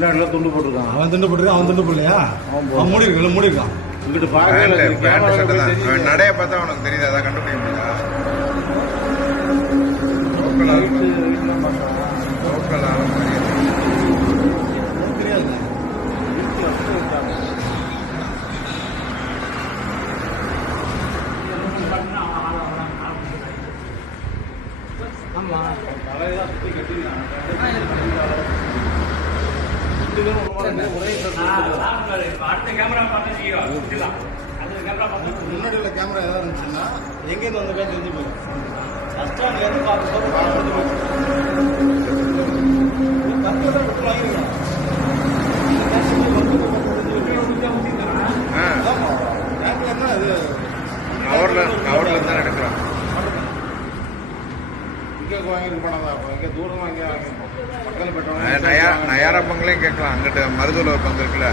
பின்னாடி துண்டு போட்டிருக்கான். அவன் துண்டு போட்டிருக்கான், அவன் துண்டு போடலையா? அவன் மூடி இருக்கான், மூடி இருக்கான். இங்கிட்டு பாக்க நடைய பார்த்தா அவனுக்கு தெரியுது, அதான் கண்டுபிடிக்க முடியுதா? தெரியாது. ஆமா முன்னாடி உள்ள கேமரா ஏதாவது இருந்துச்சுன்னா எங்கேருந்து வந்த பேர் தெரிஞ்சு போயிடும். பஸ் ஸ்டாண்ட்லேருந்து பார்த்து வாங்கிருக்கேன். கவர்ல தான் எடுக்கலாம். தூரமா நயாரா பங்குலையும் கேட்கலாம். அங்கிட்டு மருதூர் ஒரு பங்கு இருக்குல்ல,